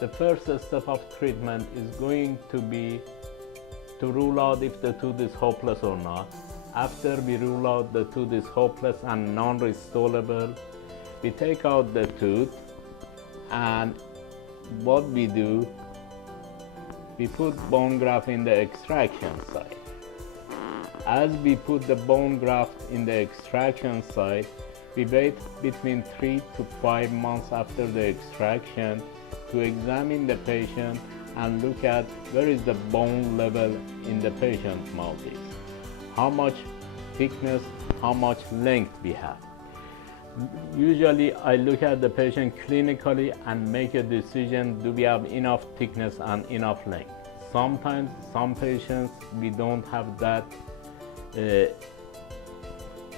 The first step of treatment is going to be to rule out if the tooth is hopeless or not. After we rule out the tooth is hopeless and non-restorable, we take out the tooth, and what we do, we put bone graft in the extraction site. As we put the bone graft in the extraction site, we wait between 3 to 5 months after the extraction to examine the patient and look at where is the bone level in the patient's mouth is, how much thickness, how much length we have. Usually I look at the patient clinically and make a decision, do we have enough thickness and enough length. Sometimes some patients we don't have that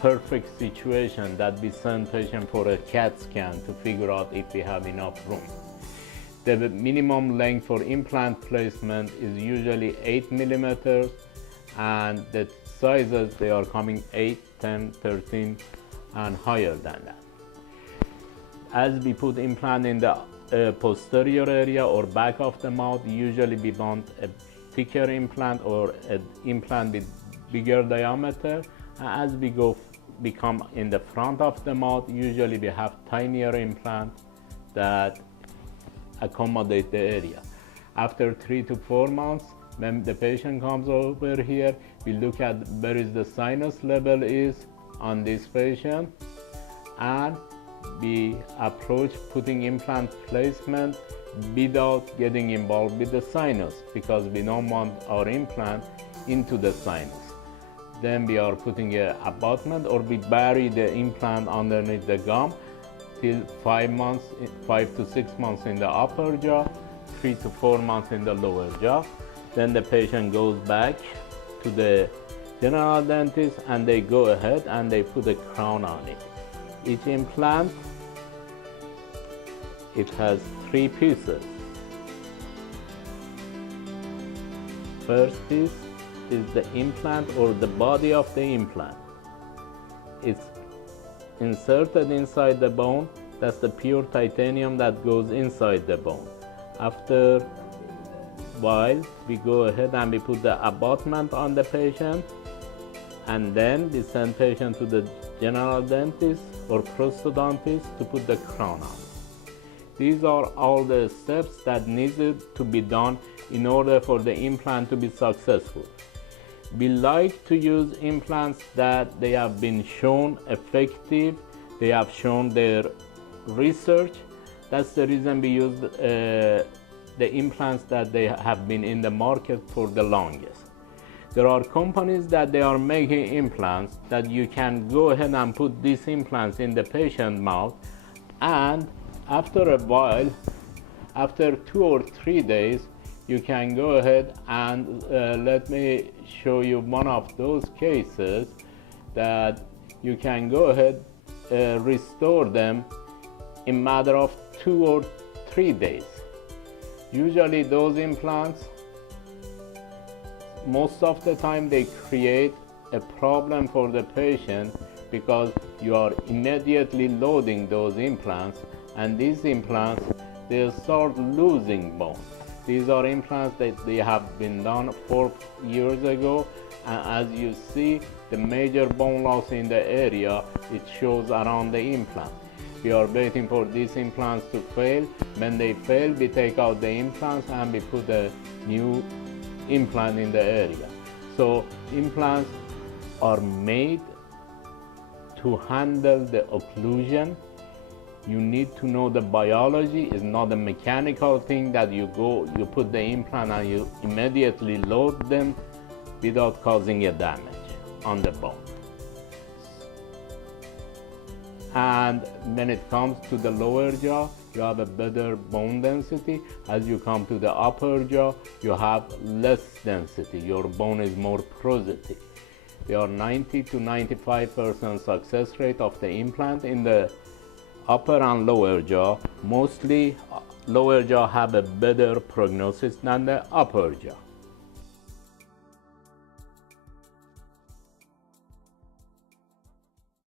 perfect situation that we send patient for a CAT scan to figure out if we have enough room. The minimum length for implant placement is usually 8 millimeters, and the sizes they are coming 8, 10, 13 and higher than that. As we put implant in the posterior area or back of the mouth, usually we want a thicker implant or an implant with bigger diameter. As we become in the front of the mouth, usually we have tinier implant that accommodate the area. After 3 to 4 months, when the patient comes over here, we look at where is the sinus level is on this patient, and we approach putting implant placement without getting involved with the sinus, because we don't want our implant into the sinus. Then we are putting an abutment, or we bury the implant underneath the gum till 5 to 6 months in the upper jaw, 3 to 4 months in the lower jaw. Then the patient goes back to the general dentist and they go ahead and they put a crown on it. Each implant, it has 3 pieces. First piece is the implant or the body of the implant. It's inserted inside the bone. That's the pure titanium that goes inside the bone. After a while, we go ahead and we put the abutment on the patient, and then we send patient to the general dentist or prosthodontist to put the crown on. These are all the steps that needed to be done in order for the implant to be successful. We like to use implants that they have been shown effective, they have shown their research. That's the reason we use the implants that they have been in the market for the longest. There are companies that they are making implants that you can go ahead and put these implants in the patient's mouth, and after a while, after 2 or 3 days, you can go ahead and let me show you one of those cases that you can go ahead restore them in a matter of 2 or 3 days. Usually those implants, most of the time they create a problem for the patient because you are immediately loading those implants, and these implants, they start losing bone. These are implants that they have been done 4 years ago, and as you see, the major bone loss in the area, it shows around the implant. We are waiting for these implants to fail. When they fail, we take out the implants and we put a new implant in the area. So implants are made to handle the occlusion. You need to know the biology. It's not a mechanical thing that you put the implant and you immediately load them without causing a damage on the bone. And when it comes to the lower jaw, you have a better bone density. As you come to the upper jaw, you have less density. Your bone is more porosity. There are 90 to 95% success rate of the implant in the upper and lower jaw. Mostly lower jaw have a better prognosis than the upper jaw.